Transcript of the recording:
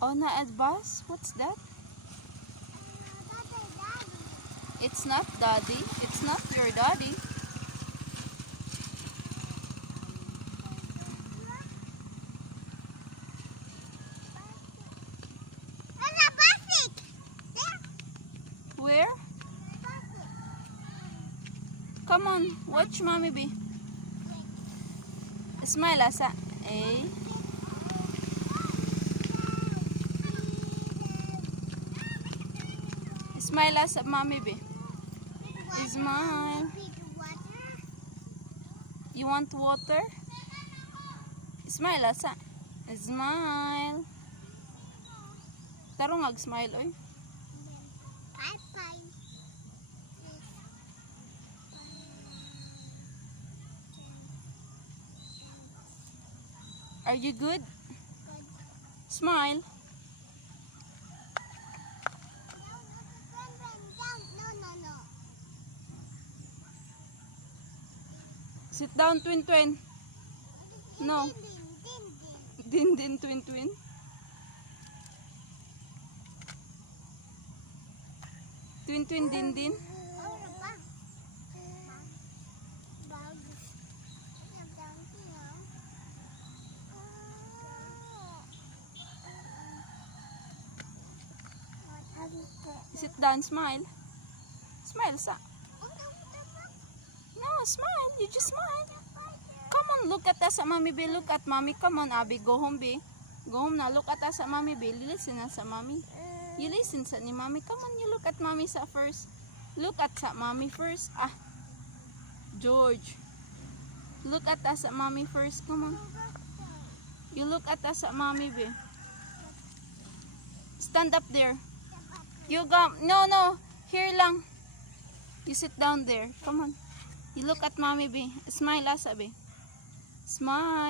Oh, na advice? What's that? It's not daddy. It's not your daddy. Where? Come on, watch mommy be. Smile asa. Eh. Smile asa mommy be. Smile. You want water? Smile asa. Smile. Tarong ag-smile oy. Are you good? Smile. Sit down, twin twin. No. Din din twin twin. Twin twin din din. Sit down, smile. Smile sa. No, smile. You just smile. Come on, look at us, mommy be. Look at mommy. Come on, Abby. Go home, be. Go home na. Look at us, mommy be. Listen na sa mommy. You listen sa ni mommy. Come on, you look at mommy sa first. Look at sa mommy first. Ah, George. Look at us sa mommy first. Come on. You look at us sa mommy be. Stand up there. You go. No, no. Here lang. You sit down there. Come on. You look at mommy be. Smile asa be. Smile.